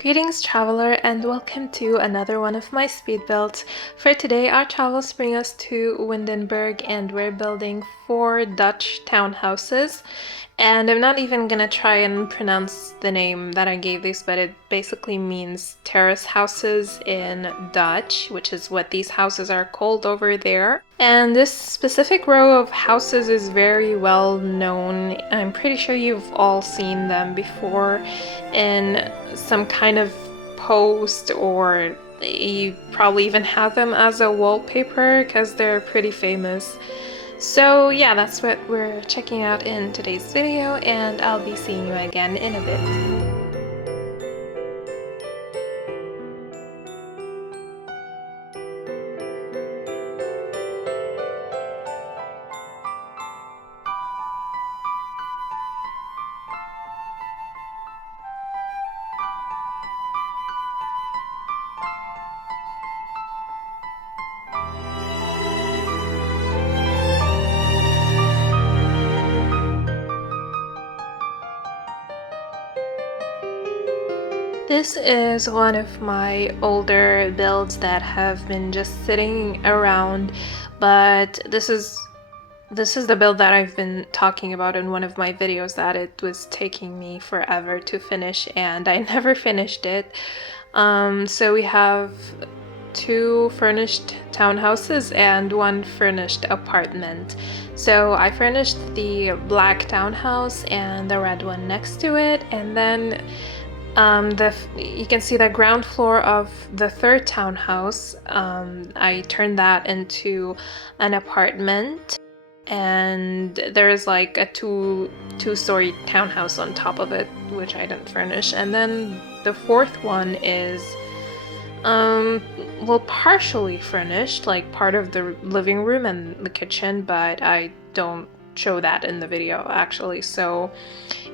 Greetings traveler and welcome to another one of my speed builds. For today our travels bring us to Windenburg and we're building 4 Dutch townhouses. And I'm not even gonna try and pronounce the name that I gave these, but it basically means terrace houses in Dutch, which is what these houses are called over there. And this specific row of houses is very well known. I'm pretty sure you've all seen them before in some kind of post, or you probably even have them as a wallpaper because they're pretty famous. So yeah, that's what we're checking out in today's video, and I'll be seeing you again in a bit. This is one of my older builds that have been just sitting around, but this is the build that I've been talking about in one of my videos, that it was taking me forever to finish and I never finished it. So we have 2 furnished townhouses and 1 furnished apartment. So I furnished the black townhouse and the red one next to it, and then you can see the ground floor of the 3rd townhouse. I turned that into an apartment, and there is like a two-story townhouse on top of it, which I didn't furnish. And then the 4th one is well, partially furnished, like part of the living room and the kitchen, but I don't show that in the video actually. So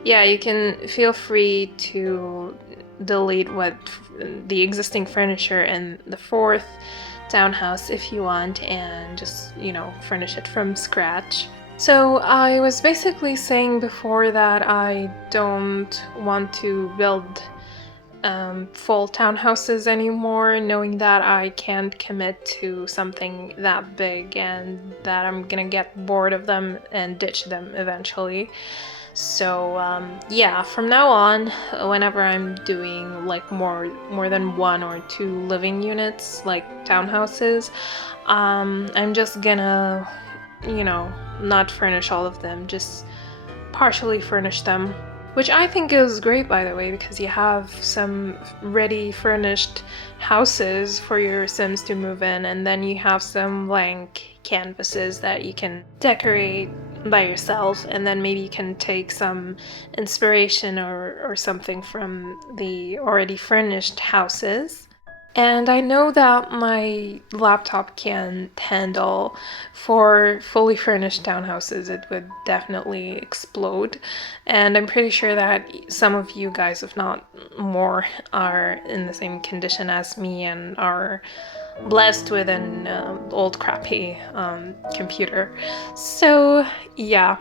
yeah, you can feel free to delete the existing furniture in the 4th townhouse if you want, and just, you know, furnish it from scratch. So I was basically saying before that I don't want to build full townhouses anymore, knowing that I can't commit to something that big and that I'm gonna get bored of them and ditch them eventually. So yeah, from now on, whenever I'm doing like more than 1 or 2 living units, like townhouses, I'm just gonna, you know, not furnish all of them, just partially furnish them. Which I think is great, by the way, because you have some ready furnished houses for your Sims to move in, and then you have some blank canvases that you can decorate by yourself, and then maybe you can take some inspiration or something from the already furnished houses. And I know that my laptop can't handle, for fully furnished townhouses, it would definitely explode. And I'm pretty sure that some of you guys, if not more, are in the same condition as me and are blessed with an old crappy computer. So yeah.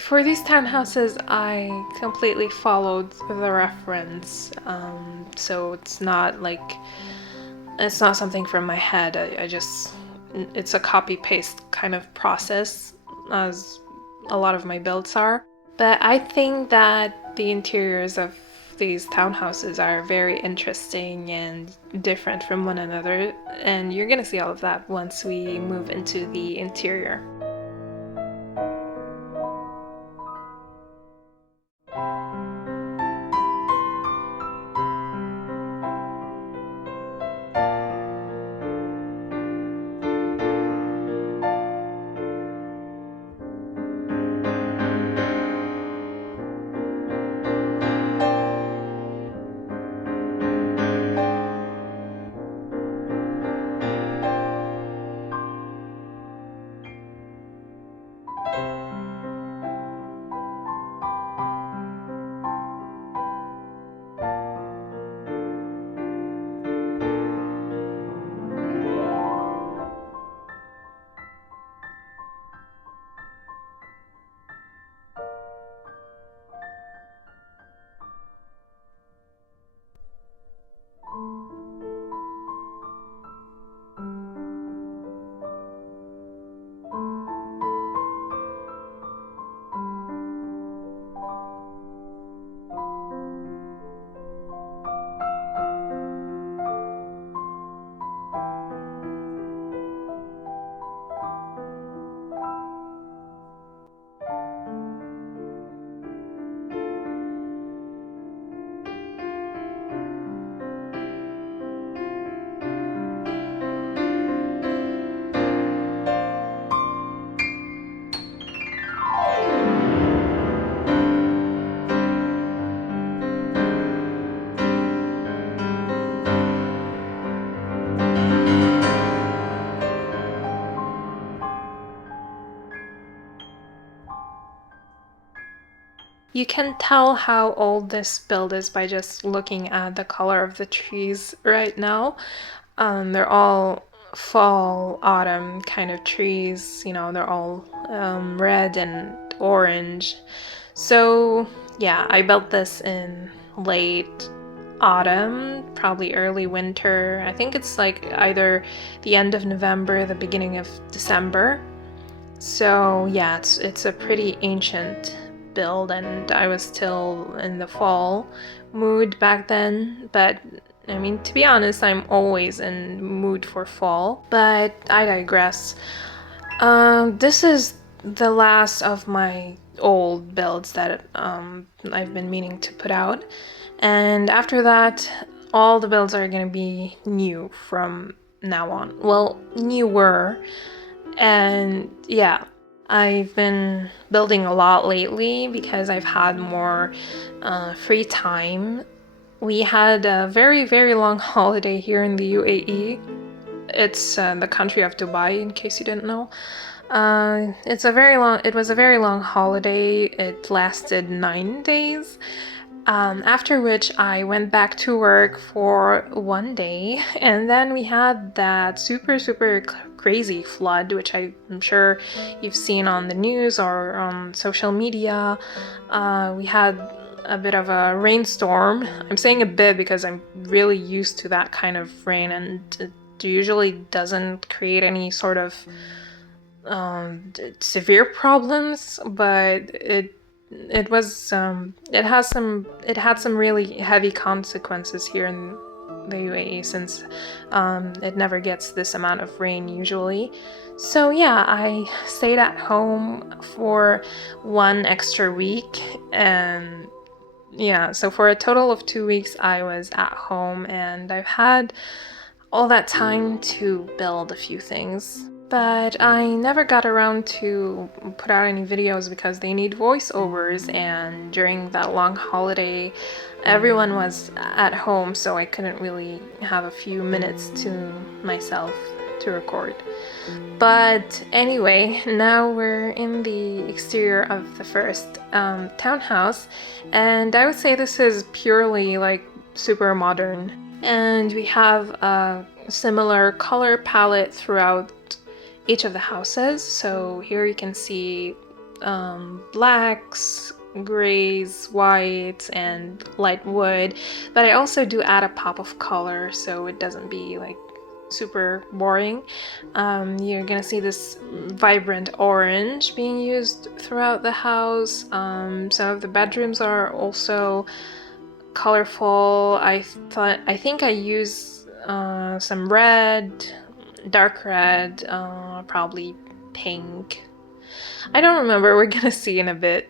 For these townhouses, I completely followed the reference, so it's not something from my head. It's a copy-paste kind of process, as a lot of my builds are. But I think that the interiors of these townhouses are very interesting and different from one another, and you're gonna see all of that once we move into the interior. You can tell how old this build is by just looking at the color of the trees right now. They're all fall, autumn kind of trees, you know, they're all red and orange. So, yeah, I built this in late autumn, probably early winter. I think it's like either the end of November, the beginning of December. So, yeah, it's a pretty ancient build, and I was still in the fall mood back then, but I mean, to be honest, I'm always in mood for fall, but I digress. This is the last of my old builds that I've been meaning to put out, and after that, all the builds are gonna be new from now on. Well, newer, and yeah, I've been building a lot lately because I've had more free time. We had a very, very long holiday here in the UAE. It's the country of Dubai, in case you didn't know. It was a very long holiday. It lasted 9 days. After which I went back to work for one day, and then we had that super, super crazy flood, which I'm sure you've seen on the news or on social media. We had a bit of a rainstorm. I'm saying a bit because I'm really used to that kind of rain, and it usually doesn't create any sort of severe problems, but it was it had some really heavy consequences here in the UAE, since it never gets this amount of rain usually. So yeah, I stayed at home for one extra week, and yeah, so for a total of 2 weeks I was at home, and I've had all that time to build a few things. But I never got around to put out any videos because they need voiceovers, and during that long holiday, everyone was at home, so I couldn't really have a few minutes to myself to record. But anyway, now we're in the exterior of the first townhouse, and I would say this is purely like super modern. And we have a similar color palette throughout each of the houses. So here you can see blacks, grays, whites, and light wood. But I also do add a pop of color so it doesn't be like super boring. You're gonna see this vibrant orange being used throughout the house. Some of the bedrooms are also colorful. I think I use some red, dark red, probably pink. I don't remember, we're gonna see in a bit.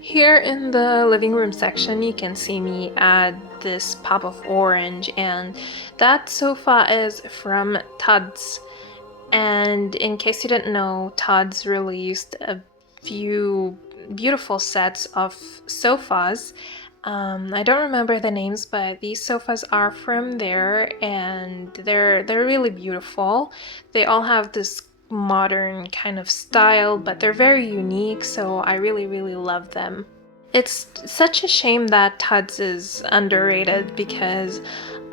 Here in the living room section, you can see me add this pop of orange, and that sofa is from Tuds. And in case you didn't know, Tuds released a few beautiful sets of sofas, I don't remember the names, but these sofas are from there, and they're really beautiful. They all have this modern kind of style, but they're very unique, so I really love them. It's such a shame that Tuds is underrated because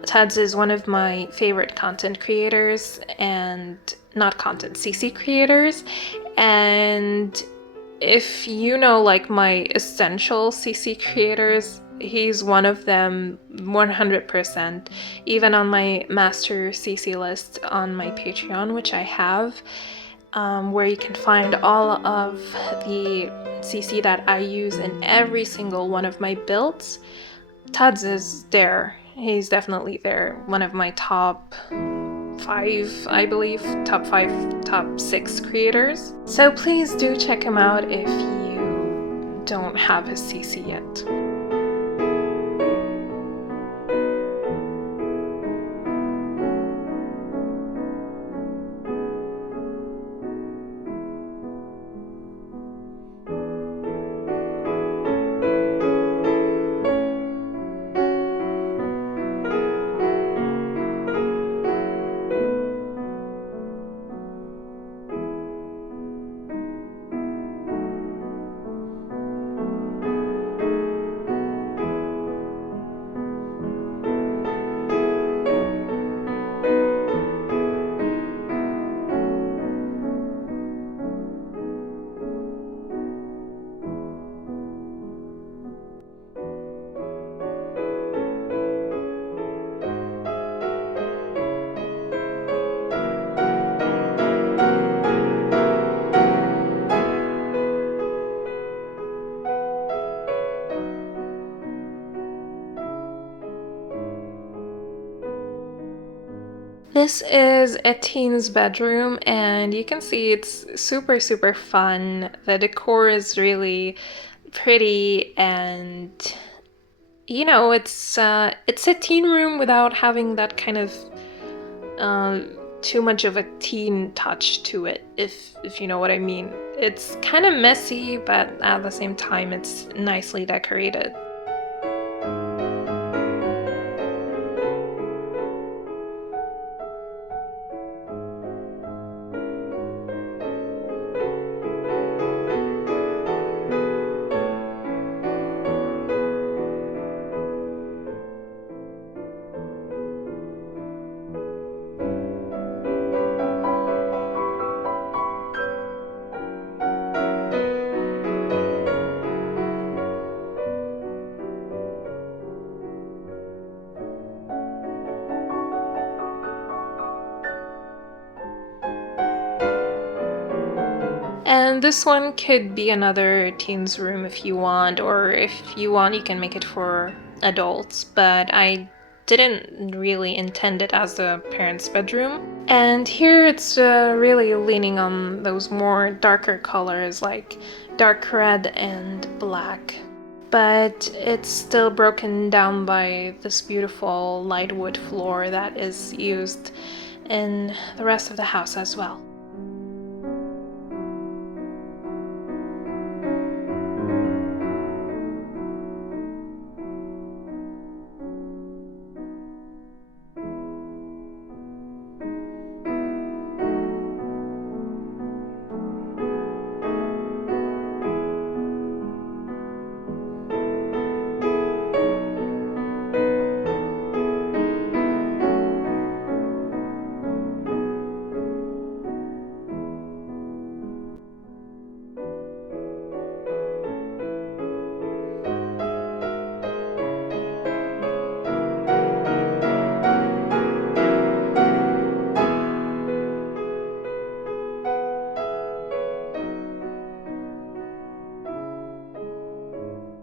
Tuds is one of my favorite content creators, and not content, CC creators. And if you know like my essential CC creators, he's one of them 100%. Even on my master CC list on my Patreon, which I have, where you can find all of the CC that I use in every single one of my builds. Tuds is there. He's definitely there. One of my top 5, I believe, top 5, top 6 creators. So please do check him out if you don't have his CC yet. This is a teen's bedroom, and you can see it's super fun. The decor is really pretty, and you know, it's a teen room without having that kind of too much of a teen touch to it, if you know what I mean. It's kind of messy, but at the same time it's nicely decorated. And this one could be another teen's room if you want, or if you want, you can make it for adults, but I didn't really intend it as a parent's bedroom. And here it's really leaning on those more darker colors like dark red and black. But it's still broken down by this beautiful light wood floor that is used in the rest of the house as well.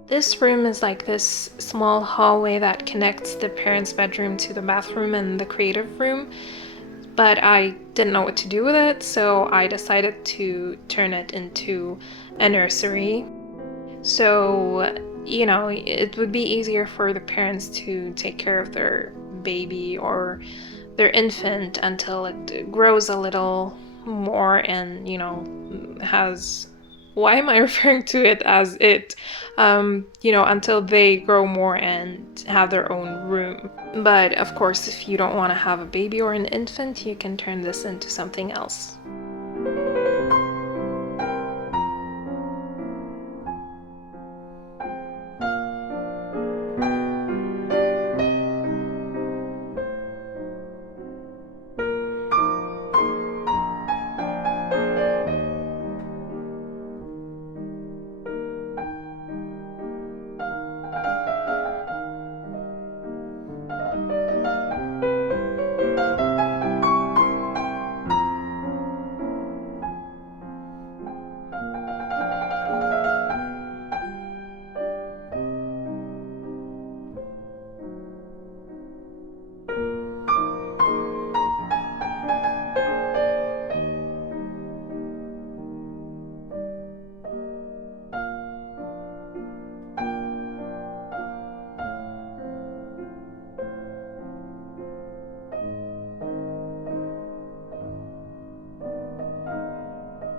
This room is like this small hallway that connects the parents' bedroom to the bathroom and the creative room, but I didn't know what to do with it, so I decided to turn it into a nursery. So, you know, it would be easier for the parents to take care of their baby or their infant until it grows a little more and, you know, has why am I referring to it as it? Until they grow more and have their own room. But of course, if you don't want to have a baby or an infant, you can turn this into something else.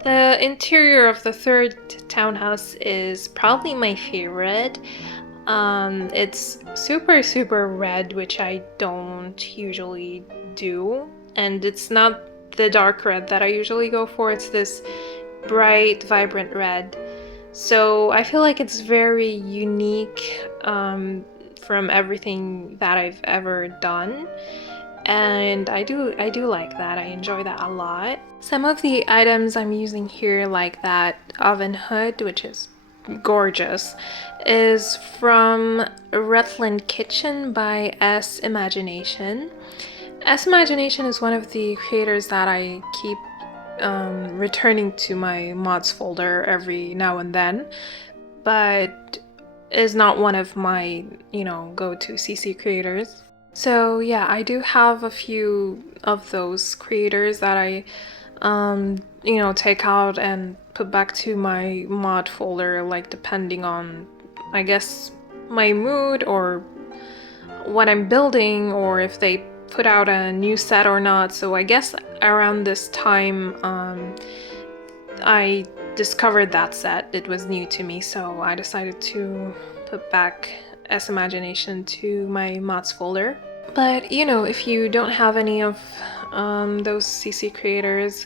The interior of the third townhouse is probably my favorite. It's super red, which I don't usually do, and it's not the dark red that I usually go for. It's this bright, vibrant red. So I feel like it's very unique from everything that I've ever done. And I do like that. I enjoy that a lot. Some of the items I'm using here, like that oven hood, which is gorgeous, is from Rutland Kitchen by S Imagination. S Imagination is one of the creators that I keep returning to my mods folder every now and then, but is not one of my, go-to CC creators. So yeah, I do have a few of those creators that I, take out and put back to my mod folder, like depending on, I guess, my mood or what I'm building, or if they put out a new set or not. So I guess around this time, I discovered that set. It was new to me, so I decided to put back S Imagination to my mods folder. But if you don't have any of those CC creators,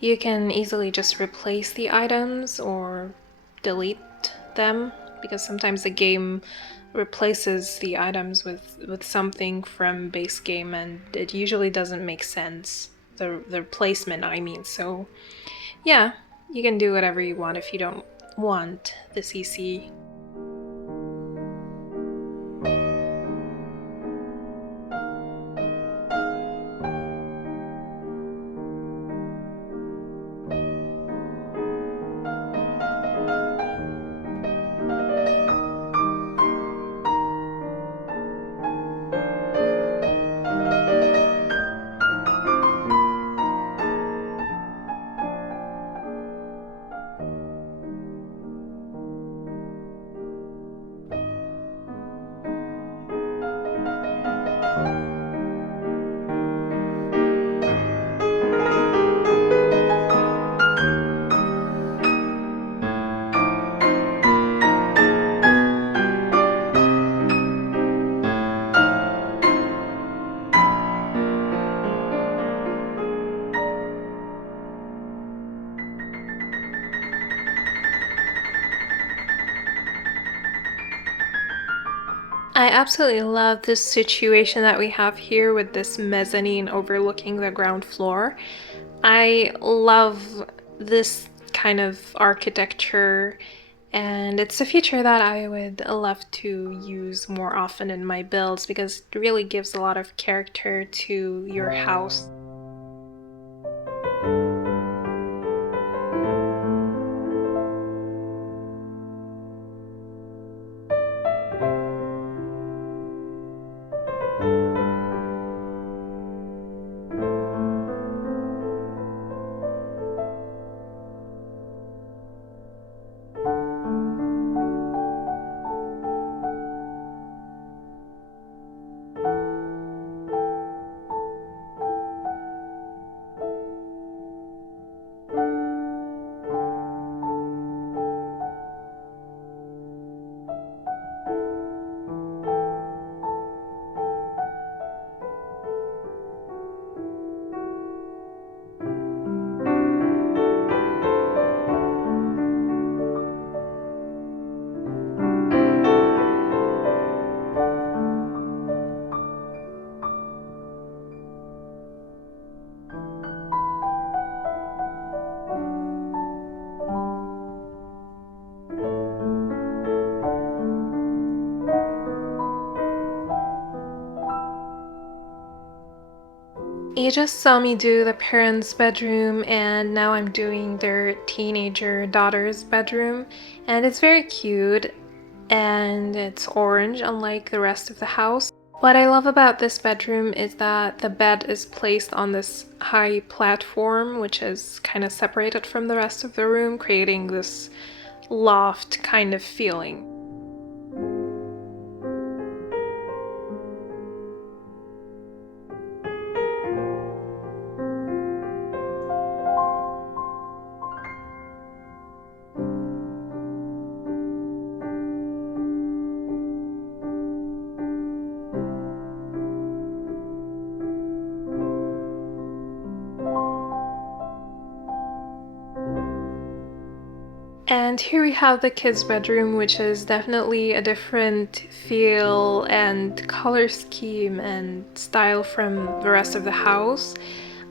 you can easily just replace the items or delete them, because sometimes the game replaces the items with something from base game, and it usually doesn't make sense, the replacement I mean. So yeah, you can do whatever you want if you don't want the CC. I absolutely love this situation that we have here with this mezzanine overlooking the ground floor. I love this kind of architecture, and it's a feature that I would love to use more often in my builds because it really gives a lot of character to your house. You just saw me do the parents' bedroom, and now I'm doing their teenager daughter's bedroom, and it's very cute and it's orange unlike the rest of the house. What I love about this bedroom is that the bed is placed on this high platform, which is kind of separated from the rest of the room, creating this loft kind of feeling. And here we have the kids' bedroom, which is definitely a different feel and color scheme and style from the rest of the house.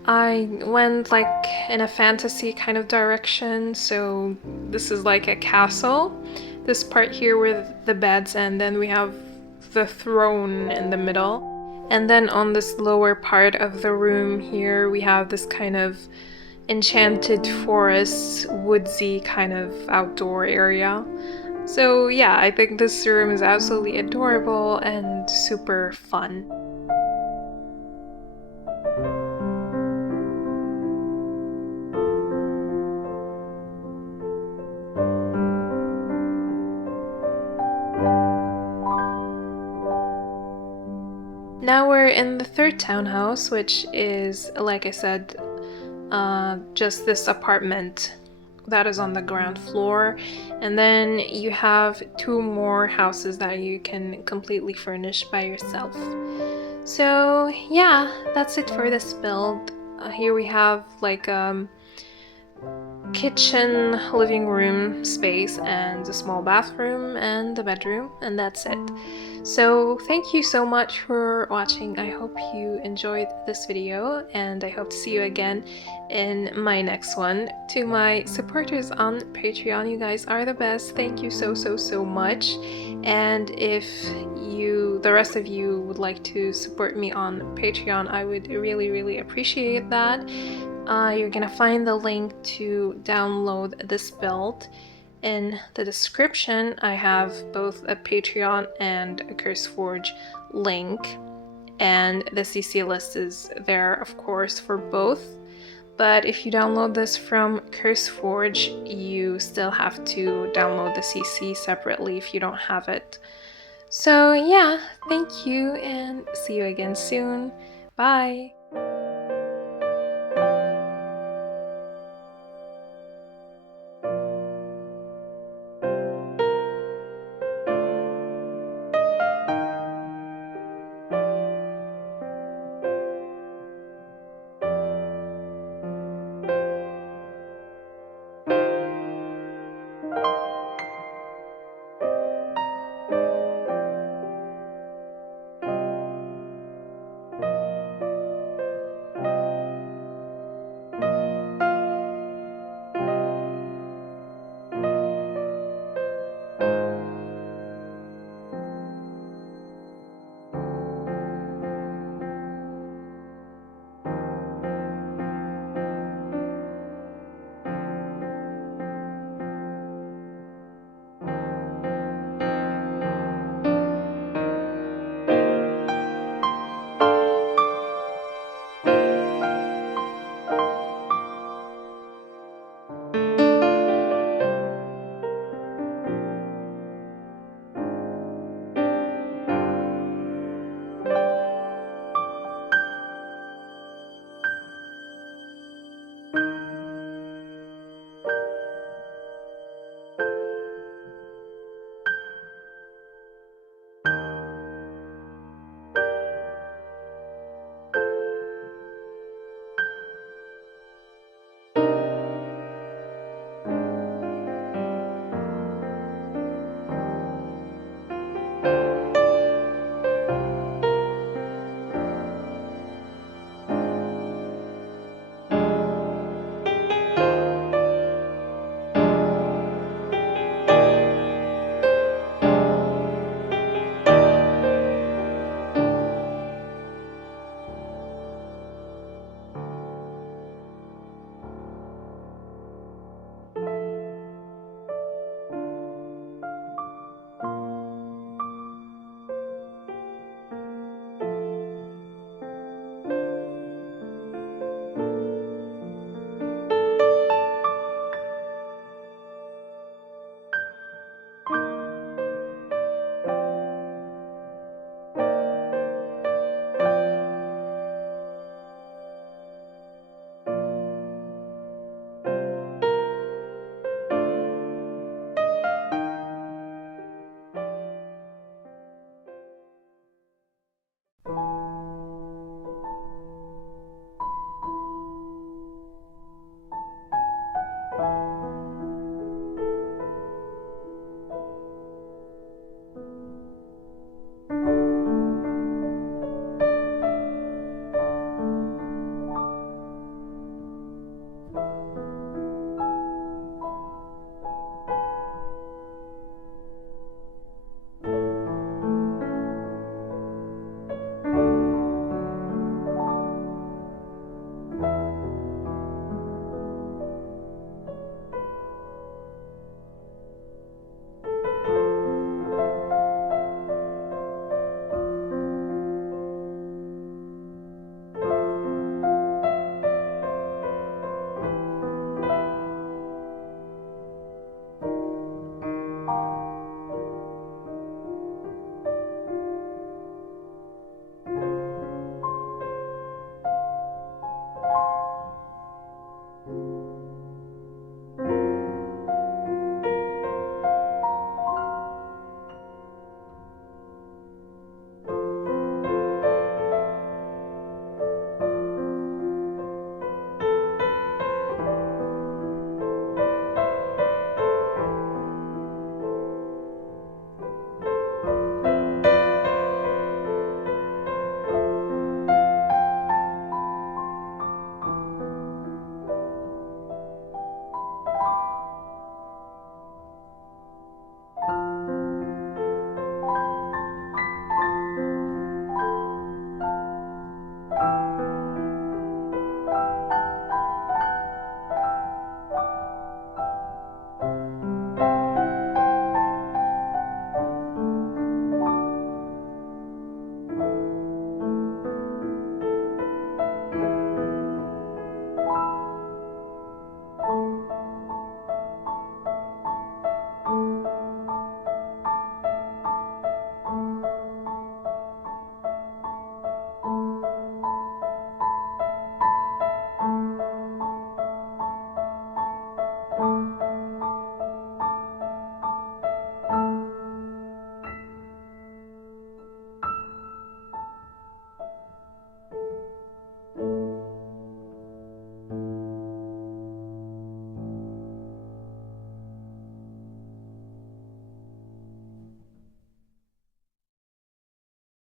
I went like in a fantasy kind of direction, so this is like a castle. This part here with the beds, and then we have the throne in the middle. And then on this lower part of the room here, we have this kind of enchanted forest, woodsy kind of outdoor area. So yeah, I think this room is absolutely adorable and super fun. Now we're in the third townhouse, which is, like I said, just this apartment that is on the ground floor, and then you have two more houses that you can completely furnish by yourself. So yeah, that's it for this build. Here we have like kitchen, living room space, and a small bathroom and a bedroom, and that's it. So thank you so much for watching. I hope you enjoyed this video, and I hope to see you again in my next one. To my supporters on Patreon, you guys are the best. Thank you so much. And if the rest of you would like to support me on Patreon, I would really appreciate that. You're gonna find the link to download this build in the description. I have both a Patreon and a CurseForge link, and the CC list is there, of course, for both. But if you download this from CurseForge, you still have to download the CC separately if you don't have it. So yeah, thank you, and see you again soon. Bye!